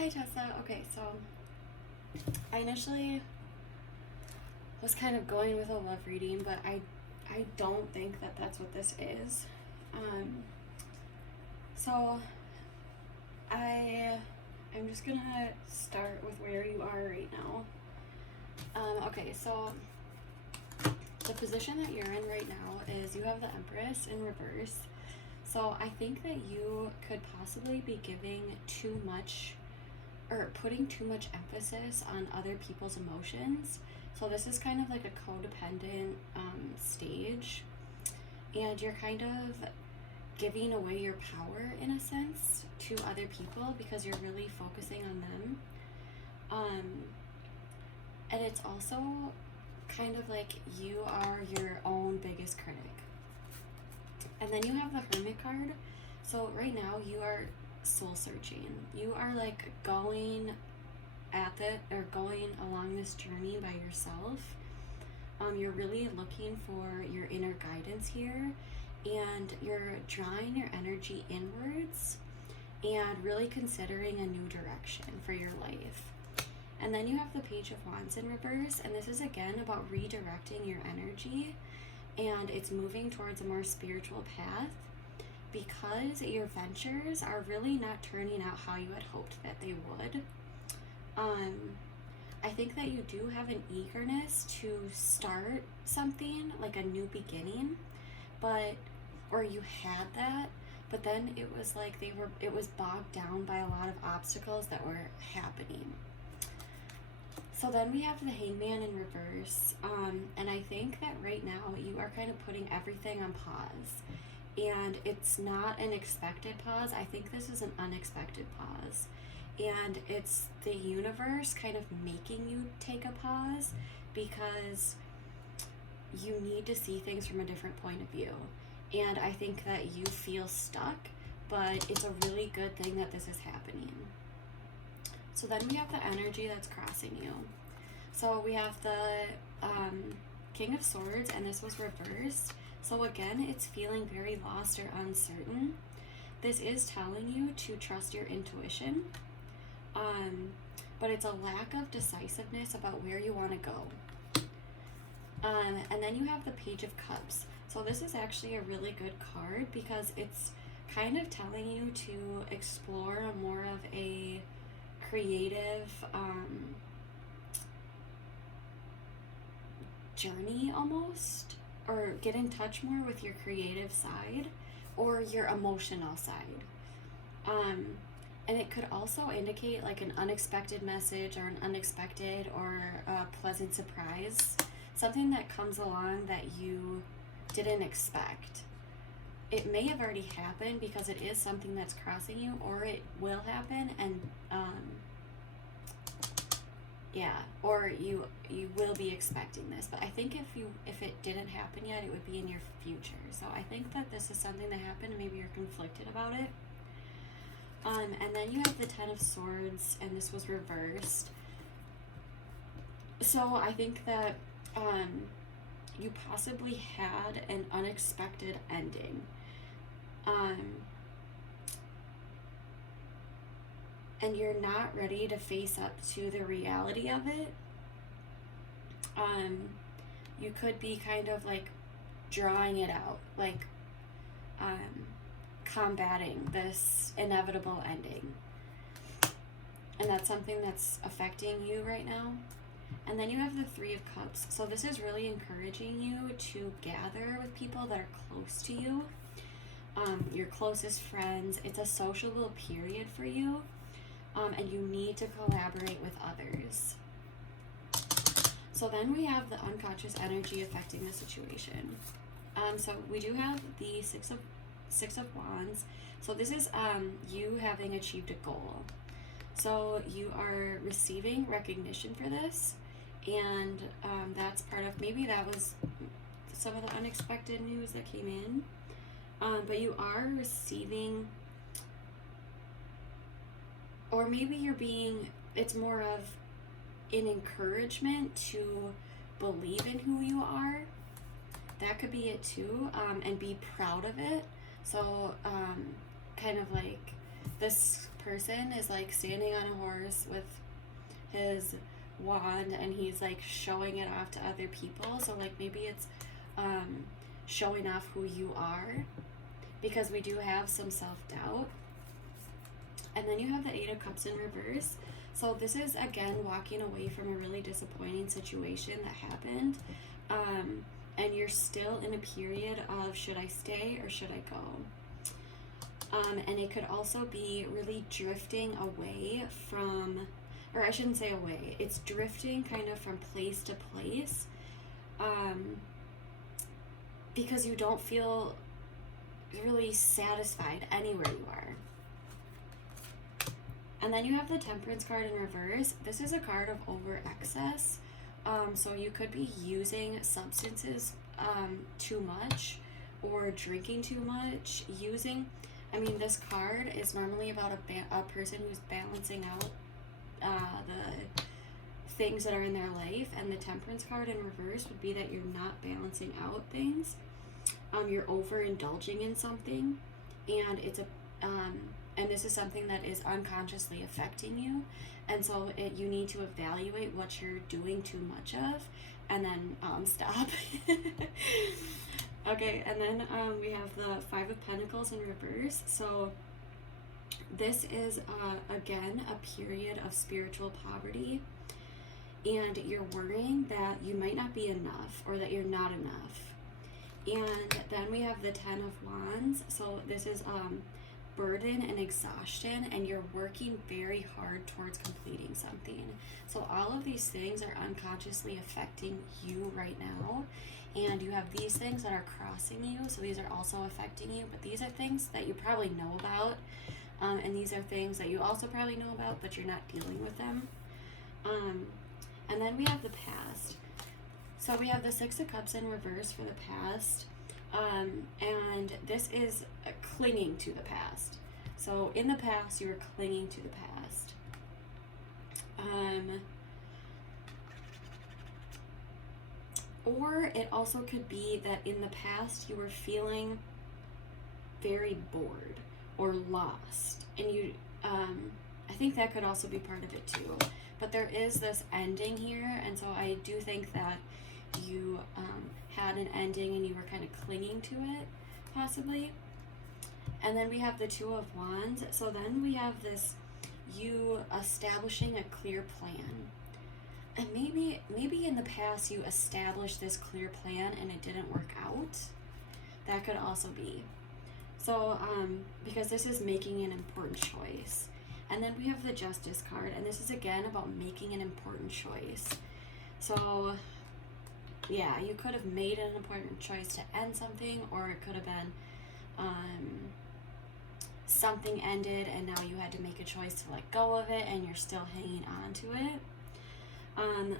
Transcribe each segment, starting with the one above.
Hi Tessa. Okay, so I initially was kind of going with a love reading, but I don't think that that's what this is. Um, so I'm just gonna start with where you are right now. Okay, so the position that you're in right now is you have the Empress in reverse. So I think that you could possibly be giving too much or putting too much emphasis on other people's emotions. So this is kind of like a codependent stage, and you're kind of giving away your power in a sense to other people because you're really focusing on them. And it's also kind of like you are your own biggest critic. And then you have the Hermit card. So right now you are soul searching. You are like going along this journey by yourself. You're really looking for your inner guidance here, and you're drawing your energy inwards and really considering a new direction for your life. And then you have the Page of Wands in reverse, and this is again about redirecting your energy, and it's moving towards a more spiritual path because your ventures are really not turning out how you had hoped that they would. I think that you do have an eagerness to start something, like a new beginning, or you had that, but then it was like it was bogged down by a lot of obstacles that were happening. So then we have the Hangman in reverse, and I think that right now you are kind of putting everything on pause. And it's not an expected pause. I think this is an unexpected pause. And it's the universe kind of making you take a pause because you need to see things from a different point of view. And I think that you feel stuck, but it's a really good thing that this is happening. So then we have the energy that's crossing you. So we have the King of Swords, and this was reversed. So again, it's feeling very lost or uncertain. This is telling you to trust your intuition, but it's a lack of decisiveness about where you want to go. And then you have the Page of Cups. So this is actually a really good card because it's kind of telling you to explore more of a creative journey almost, or get in touch more with your creative side or your emotional side. And it could also indicate like an unexpected message or an unexpected or a pleasant surprise, something that comes along that you didn't expect. It may have already happened because it is something that's crossing you, or it will happen, and or you will be expecting this. But I think if it didn't happen yet, it would be in your future. So I think that this is something that happened, and maybe you're conflicted about it. And then you have the Ten of Swords, and this was reversed. So I think that you possibly had an unexpected ending. And you're not ready to face up to the reality of it. You could be kind of like drawing it out, like combating this inevitable ending. And that's something that's affecting you right now. And then you have the Three of Cups. So this is really encouraging you to gather with people that are close to you, your closest friends. It's a sociable period for you. And you need to collaborate with others. So then we have the unconscious energy affecting the situation. So we do have the Six of Wands. So this is you having achieved a goal. So you are receiving recognition for this, and that's part of, maybe that was some of the unexpected news that came in. But you are receiving, or maybe it's more of an encouragement to believe in who you are. That could be it too, and be proud of it. So kind of like this person is like standing on a horse with his wand, and he's like showing it off to other people. So like maybe it's showing off who you are, because we do have some self-doubt. And then you have the 8 of Cups in reverse. So this is, again, walking away from a really disappointing situation that happened. And you're still in a period of, should I stay or should I go? And it could also be really drifting away from, or I shouldn't say away, it's drifting kind of from place to place, because you don't feel really satisfied anywhere you are. And then you have the Temperance card in reverse. This is a card of over excess. So you could be using substances too much, or drinking too much, this card is normally about a person who's balancing out the things that are in their life, and the Temperance card in reverse would be that you're not balancing out things. You're overindulging in something, and and this is something that is unconsciously affecting you, and so you need to evaluate what you're doing too much of, and then stop. Okay, and then we have the 5 of Pentacles in reverse. So this is again a period of spiritual poverty, and you're worrying that you might not be enough, or that you're not enough. And then we have the 10 of Wands. So this is burden and exhaustion, and you're working very hard towards completing something. So all of these things are unconsciously affecting you right now, and you have these things that are crossing you, so these are also affecting you, but these are things that you probably know about, and these are things that you also probably know about, but you're not dealing with them. And then we have the past. So we have the 6 of Cups in reverse for the past, and this is clinging to the past. So in the past, you were clinging to the past. Or it also could be that in the past, you were feeling very bored or lost, and you, I think that could also be part of it too. But there is this ending here, and so I do think that you had an ending and you were kind of clinging to it, possibly. And then we have the 2 of Wands. So then we have this, you establishing a clear plan. And maybe in the past you established this clear plan and it didn't work out. That could also be. So, because this is making an important choice. And then we have the Justice card, and this is again about making an important choice. So yeah, you could have made an important choice to end something, or it could have been something ended and now you had to make a choice to let go of it, and you're still hanging on to it.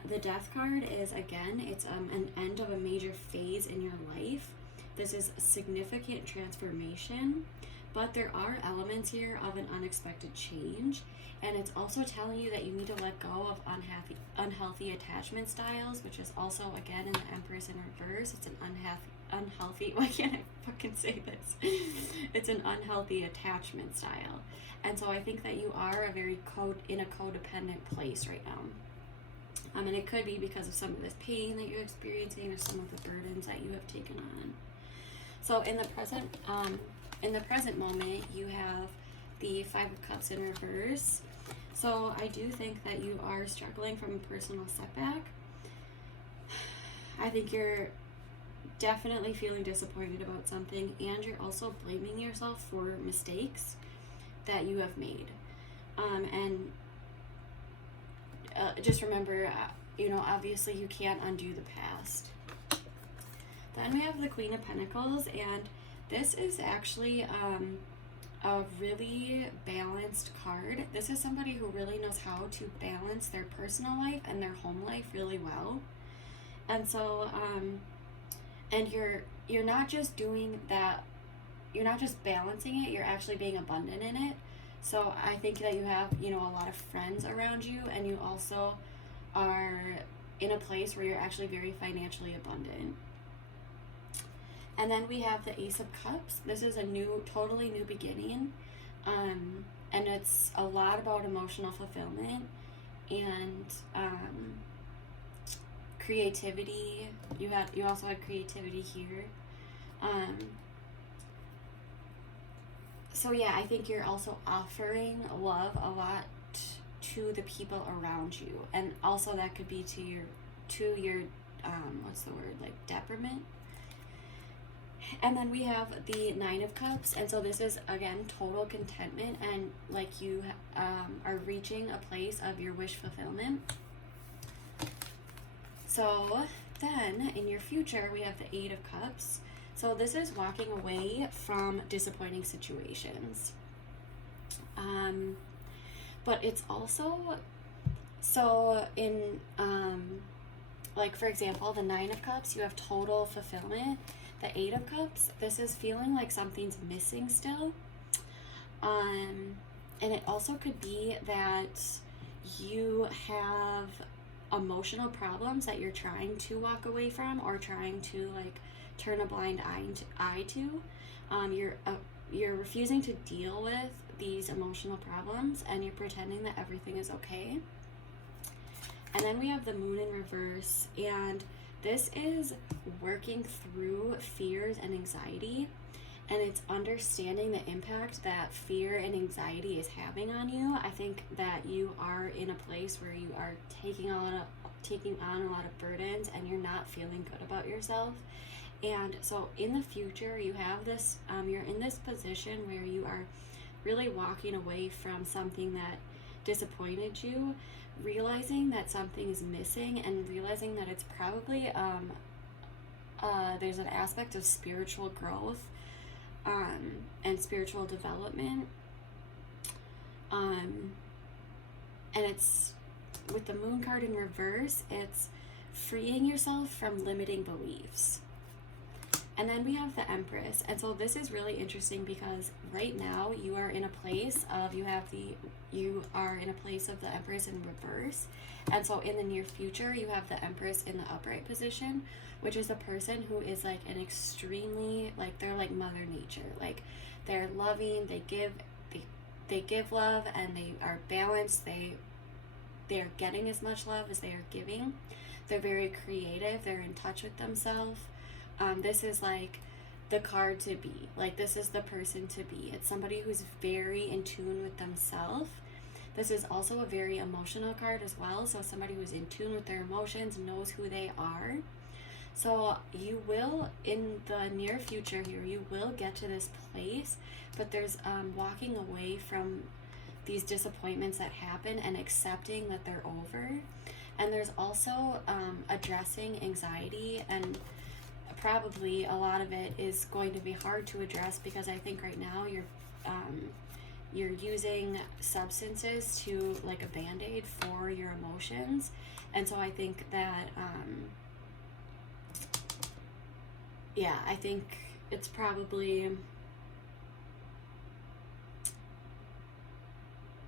The Death card is, again, it's an end of a major phase in your life. This is significant transformation, but there are elements here of an unexpected change, and it's also telling you that you need to let go of unhealthy attachment styles, which is also, again, in the Empress in reverse. It's an unhealthy, why can't I fucking say this? It's an unhealthy attachment style. And so I think that you are in a codependent place right now. And it could be because of some of this pain that you're experiencing, or some of the burdens that you have taken on. So in the present moment, you have the 5 of Cups in reverse. So I do think that you are struggling from a personal setback. I think you're definitely feeling disappointed about something, and you're also blaming yourself for mistakes that you have made. Just remember, obviously you can't undo the past. Then we have the Queen of Pentacles, and this is actually a really balanced card. This is somebody who really knows how to balance their personal life and their home life really well. And so, and you're not just doing that, you're not just balancing it, you're actually being abundant in it. So I think that you have, a lot of friends around you, and you also are in a place where you're actually very financially abundant. And then we have the Ace of Cups. This is a totally new beginning. And it's a lot about emotional fulfillment and creativity. You also had creativity here. Um, so yeah, I think you're also offering love a lot to the people around you, and also that could be to your what's the word, like detriment. And then we have the Nine of Cups, and so this is again total contentment, and like you are reaching a place of your wish fulfillment. So then in your future we have the Eight of Cups. So this is walking away from disappointing situations. But it's also, so in like for example, the Nine of Cups, you have total fulfillment. The Eight of Cups, this is feeling like something's missing still. And it also could be that you have emotional problems that you're trying to walk away from, or trying to like turn a blind eye to. You're refusing to deal with these emotional problems, and you're pretending that everything is okay. And then we have the Moon in reverse, and this is working through fears and anxiety, and it's understanding the impact that fear and anxiety is having on you. I think that you are in a place where you are taking on a lot of burdens, and you're not feeling good about yourself. And so in the future, you have this, you're in this position where you are really walking away from something that disappointed you, realizing that something is missing, and realizing that it's probably there's an aspect of spiritual growth and spiritual development, and it's, with the Moon card in reverse, it's freeing yourself from limiting beliefs. And then we have the Empress, and so this is really interesting because right now you are in a place of the Empress in reverse, and so in the near future you have the Empress in the upright position, which is a person who is like an extremely, like, they're like Mother Nature, like they're loving, they give love, and they are balanced. They are getting as much love as they are giving. They're very creative. They're in touch with themselves. This is like the card to be. Like, this is the person to be. It's somebody who's very in tune with themselves. This is also a very emotional card as well. So somebody who's in tune with their emotions, knows who they are. So you will, in the near future here, you will get to this place, but there's walking away from these disappointments that happen and accepting that they're over. And there's also addressing anxiety, and probably a lot of it is going to be hard to address because I think right now you're using substances to, like, a band-aid for your emotions. And so I think that I think it's probably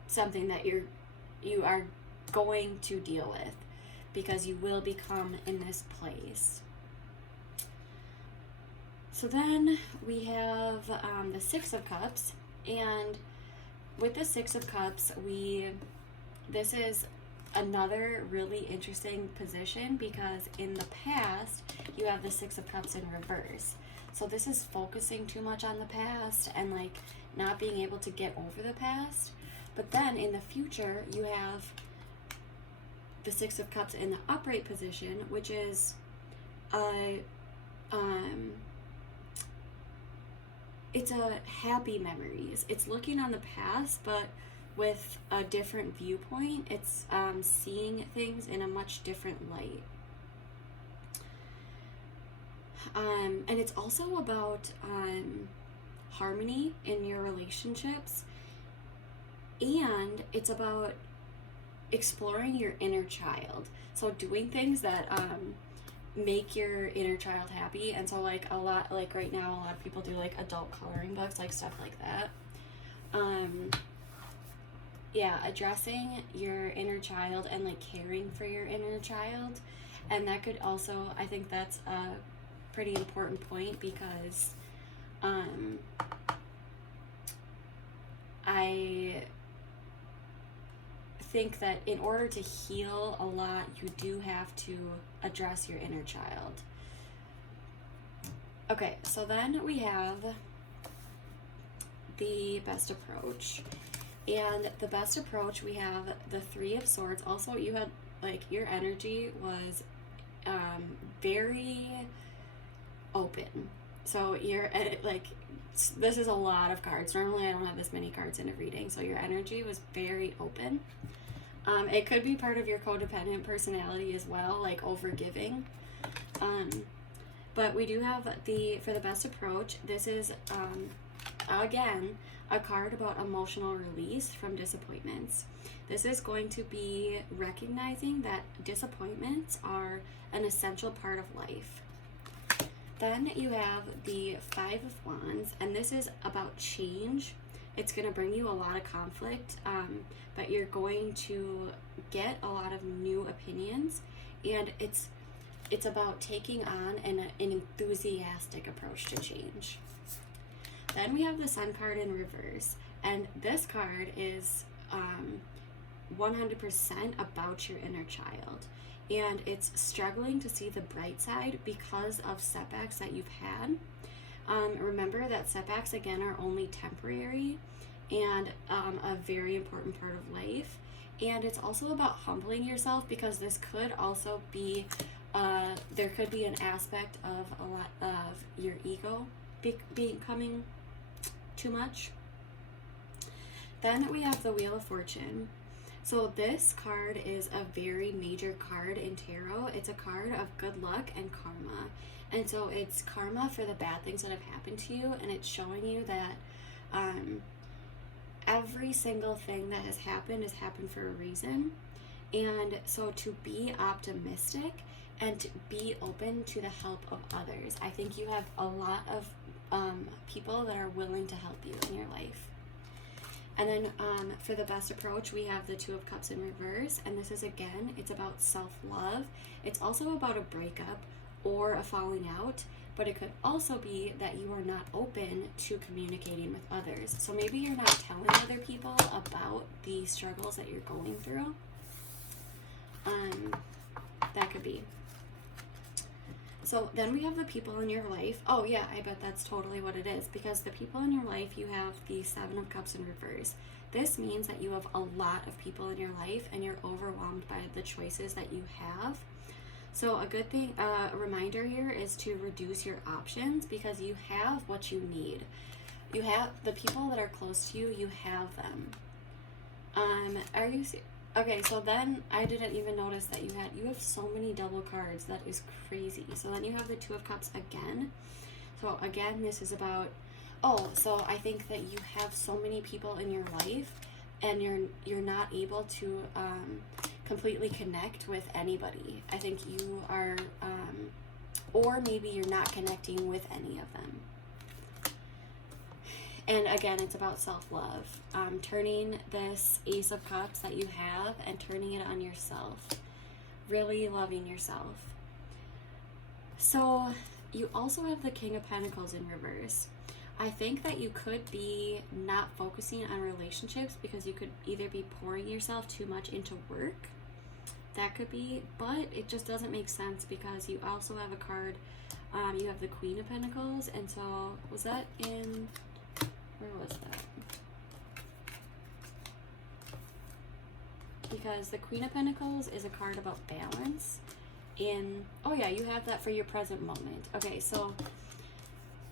something that you are going to deal with, because you will become in this place. So then we have the Six of Cups, and with the Six of Cups, this is another really interesting position, because in the past you have the Six of Cups in reverse. So this is focusing too much on the past and like not being able to get over the past. But then in the future you have the Six of Cups in the upright position, which is it's a happy memories. It's looking on the past, but with a different viewpoint. It's seeing things in a much different light. And it's also about harmony in your relationships, and it's about exploring your inner child. So doing things that make your inner child happy. And so like a lot, like right now, a lot of people do like adult coloring books, like stuff like that. Addressing your inner child and like caring for your inner child. And that could also, I think that's a pretty important point, because I think that in order to heal a lot, you do have to address your inner child. Okay, so then we have the best approach. And the best approach, we have the Three of Swords. Also, you had, like, your energy was very open. So you're, like, this is a lot of cards. Normally I don't have this many cards in a reading. So your energy was very open. It could be part of your codependent personality as well, like overgiving. But we do have for the best approach, this is, again, a card about emotional release from disappointments. This is going to be recognizing that disappointments are an essential part of life. Then you have the Five of Wands, and this is about change. It's going to bring you a lot of conflict, but you're going to get a lot of new opinions, and it's about taking on an enthusiastic approach to change. Then we have the Sun card in reverse, and this card is 100% about your inner child, and it's struggling to see the bright side because of setbacks that you've had. Remember that setbacks, again, are only temporary and a very important part of life. And it's also about humbling yourself, because this could also be, there could be an aspect of a lot of your ego becoming too much. Then we have the Wheel of Fortune. So this card is a very major card in tarot. It's a card of good luck and karma. And so it's karma for the bad things that have happened to you, and it's showing you that every single thing that has happened for a reason. And so to be optimistic and to be open to the help of others. I think you have a lot of people that are willing to help you in your life. And then for the best approach, we have the Two of Cups in reverse. And this is, again, it's about self-love. It's also about a breakup or a falling out. But it could also be that you are not open to communicating with others. So maybe you're not telling other people about the struggles that you're going through. That could be. So then we have the people in your life. Oh yeah, I bet that's totally what it is, because the people in your life, you have the Seven of Cups in reverse. This means that you have a lot of people in your life and you're overwhelmed by the choices that you have. So a good thing, a reminder here is to reduce your options, because you have what you need. You have the people that are close to you, you have them. Are you okay, so then I didn't even notice that you have so many double cards. That is crazy. So then you have the Two of Cups again. So again, this is about, so I think that you have so many people in your life and you're not able to completely connect with anybody. I think you are, or maybe you're not connecting with any of them. And again, it's about self-love. Turning this Ace of Cups that you have and turning it on yourself. Really loving yourself. So you also have the King of Pentacles in reverse. I think that you could be not focusing on relationships because you could either be pouring yourself too much into work. That could be, but it just doesn't make sense because you also have a card. You have the Queen of Pentacles, and so was that in... Where was that? Because the Queen of Pentacles is a card about balance. Oh yeah, you have that for your present moment. Okay, so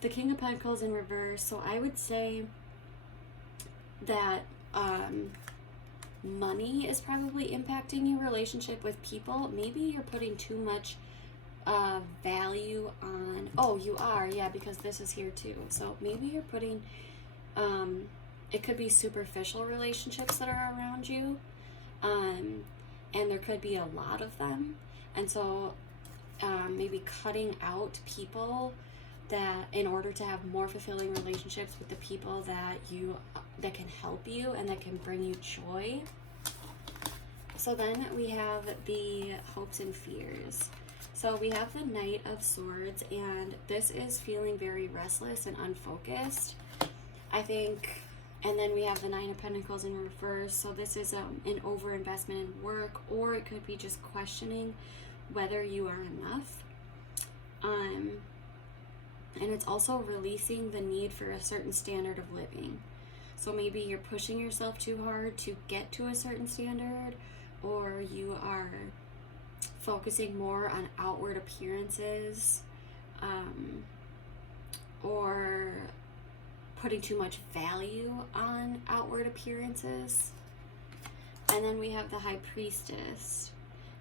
the King of Pentacles in reverse. So I would say that money is probably impacting your relationship with people. Maybe you're putting too much value on... Oh, you are, yeah, because this is here too. So maybe you're putting... it could be superficial relationships that are around you, and there could be a lot of them, and so maybe cutting out people that in order to have more fulfilling relationships with the people that can help you and that can bring you joy. So then we have the hopes and fears. So we have the Knight of Swords, and this is feeling very restless and unfocused. I think And then we have the Nine of Pentacles in reverse. So this is an overinvestment in work, or it could be just questioning whether you are enough. And it's also releasing the need for a certain standard of living. So maybe you're pushing yourself too hard to get to a certain standard, or you are focusing more on outward appearances, or putting too much value on outward appearances. And then we have the High Priestess.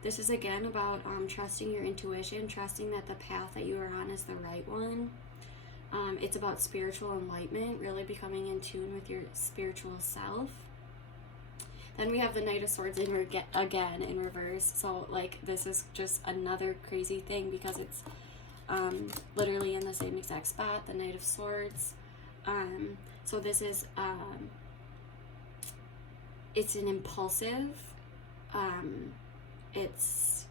This is again about trusting your intuition, trusting that the path that you are on is the right one. It's about spiritual enlightenment, really becoming in tune with your spiritual self. Then we have the Knight of Swords again in reverse. So like this is just another crazy thing because it's literally in the same exact spot, the Knight of Swords. So this is it's an impulsive, it's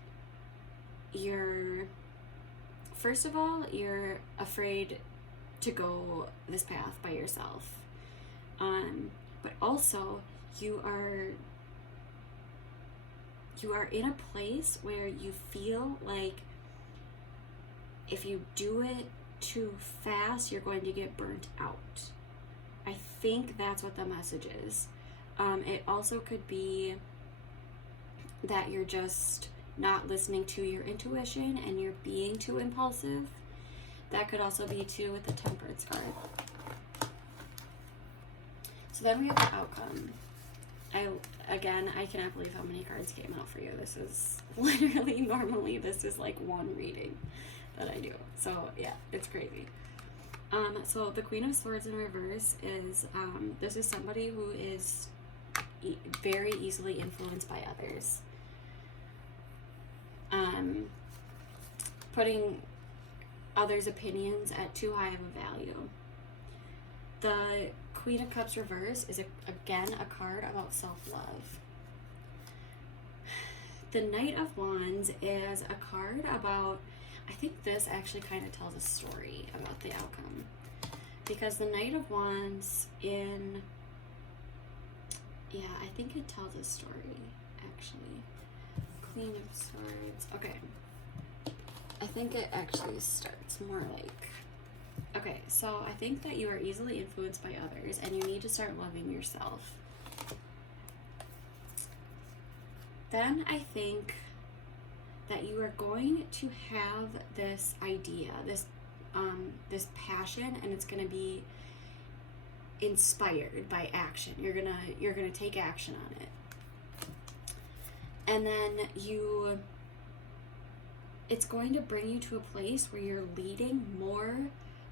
first of all, you're afraid to go this path by yourself. But also you are in a place where you feel like if you do it too fast, you're going to get burnt out. I think that's what the message is. It also could be that you're just not listening to your intuition and you're being too impulsive. That could also be too with the Temperance card. So then we have the outcome. I cannot believe how many cards came out for you. This is literally, normally this is like one reading that I do. So yeah, it's crazy. So the Queen of Swords in reverse is, this is somebody who is very easily influenced by others. Putting others' opinions at too high of a value. The Queen of Cups reverse is again a card about self-love. The Knight of Wands is a card about, I think this actually kind of tells a story about the outcome, because the Knight of Wands I think it tells a story actually. Queen of Swords, okay. I think it actually starts more like, okay, so I think that you are easily influenced by others and you need to start loving yourself. Then I think that you are going to have this idea, this passion, and it's going to be inspired by action. You're gonna take action on it, and then it's going to bring you to a place where you're leading more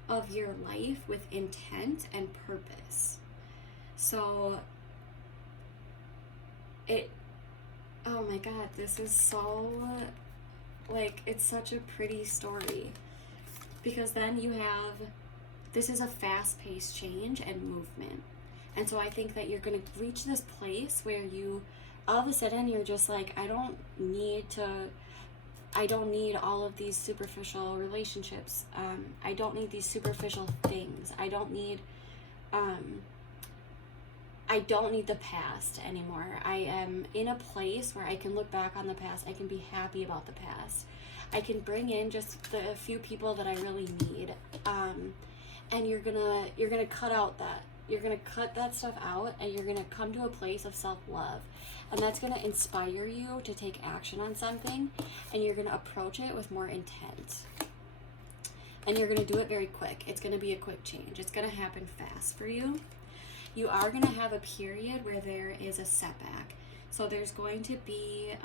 of your life with intent and purpose. So oh my god, this is so, like, it's such a pretty story, because then this is a fast-paced change and movement. And so I think that you're going to reach this place where all of a sudden you're just like, I don't need all of these superficial relationships. I don't need these superficial things. I don't need the past anymore. I am in a place where I can look back on the past. I can be happy about the past. I can bring in just the few people that I really need. And you're gonna cut out that. You're gonna cut that stuff out, and you're gonna come to a place of self-love. And that's gonna inspire you to take action on something, and you're gonna approach it with more intent. And you're gonna do it very quick. It's gonna be a quick change. It's gonna happen fast for you. You are gonna have a period where there is a setback. So there's going to be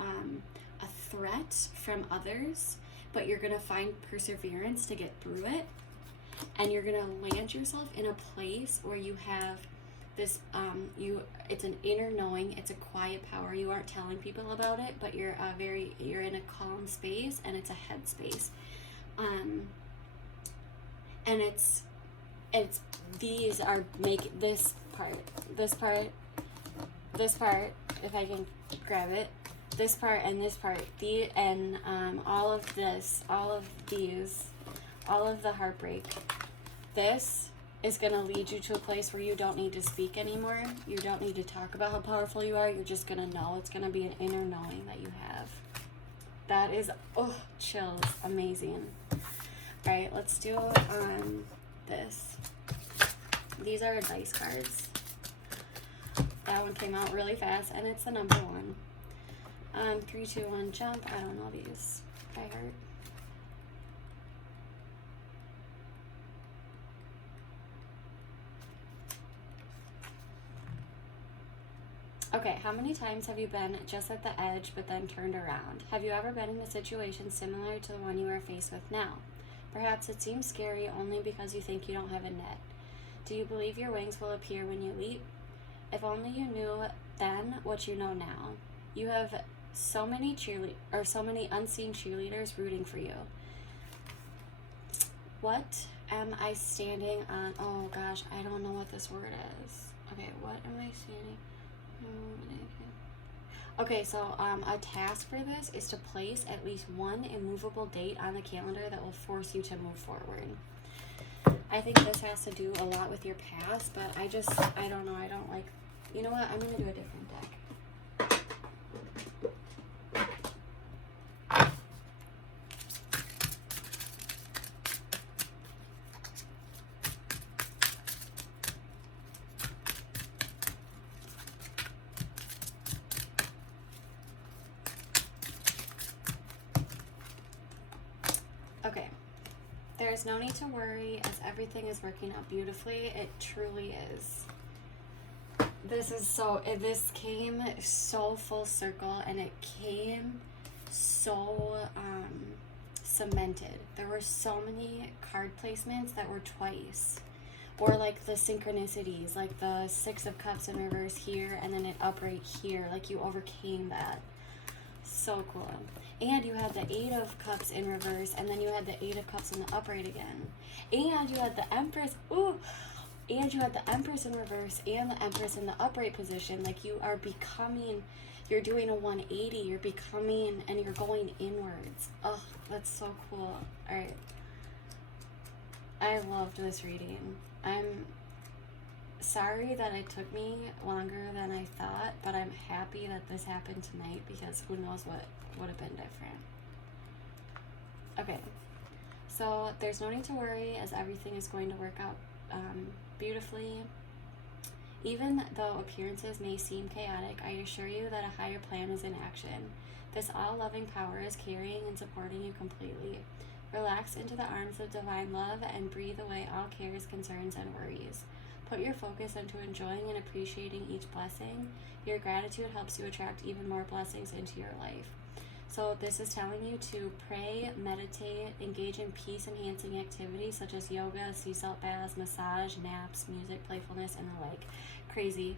a threat from others, but you're gonna find perseverance to get through it. And you're gonna land yourself in a place where you have this, it's an inner knowing, it's a quiet power. You aren't telling people about it, but you're in a calm space, and it's a head space. And these are this part, if I can grab it, this part and this part, all of these, all of the heartbreak, this is going to lead you to a place where you don't need to speak anymore. You don't need to talk about how powerful you are. You're just going to know. It's going to be an inner knowing that you have. That is, oh, chills. Amazing. All right, let's do this. These are dice cards. That one came out really fast, and it's the number 1. 3, 2, 1, jump. I don't know these by heart. Okay, how many times have you been just at the edge but then turned around? Have you ever been in a situation similar to the one you are faced with now? Perhaps it seems scary only because you think you don't have a net. Do you believe your wings will appear when you leap? If only you knew then what you know now. You have so many unseen cheerleaders rooting for you. What am I standing on? Oh gosh, I don't know what this word is. Okay, what am I standing? Okay, so a task for this is to place at least one immovable date on the calendar that will force you to move forward. I think this has to do a lot with your past, but I don't know, I don't like, you know what, I'm going to do a different deck. Okay, there's no need to worry as everything is working out beautifully. It truly is. This came so full circle, and it came so cemented. There were so many card placements that were twice, or like the synchronicities, like the 6 of Cups in reverse here, and then it upright here, like you overcame that. So cool. And you had the 8 of Cups in reverse, and then you had the 8 of Cups in the upright again. And you had the Empress, and you had the Empress in reverse and the Empress in the upright position. Like you are becoming, you're doing a 180, you're becoming, and you're going inwards. Oh, that's so cool. All right. I loved this reading. I'm sorry that it took me longer than I thought, but I'm happy that this happened tonight because who knows what would have been different. Okay, so there's no need to worry as everything is going to work out beautifully. Even though appearances may seem chaotic, I assure you that a higher plan is in action. This all-loving power is carrying and supporting you completely. Relax into the arms of divine love and breathe away all cares, concerns, and worries. Put your focus into enjoying and appreciating each blessing. Your gratitude helps you attract even more blessings into your life. So this is telling you to pray, meditate, engage in peace-enhancing activities such as yoga, sea salt baths, massage, naps, music, playfulness, and the like. Crazy.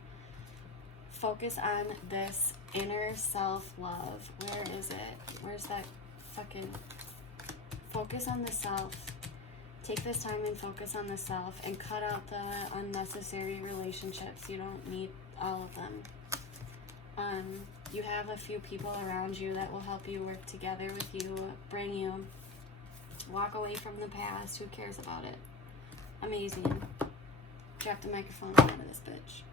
Focus on this inner self-love. Where is it? Where's that fucking... Focus on the self. Take this time and focus on the self and cut out the unnecessary relationships. You don't need all of them. You have a few people around you that will help you work together with you, bring you, walk away from the past. Who cares about it? Amazing. Drop the microphone out of this bitch.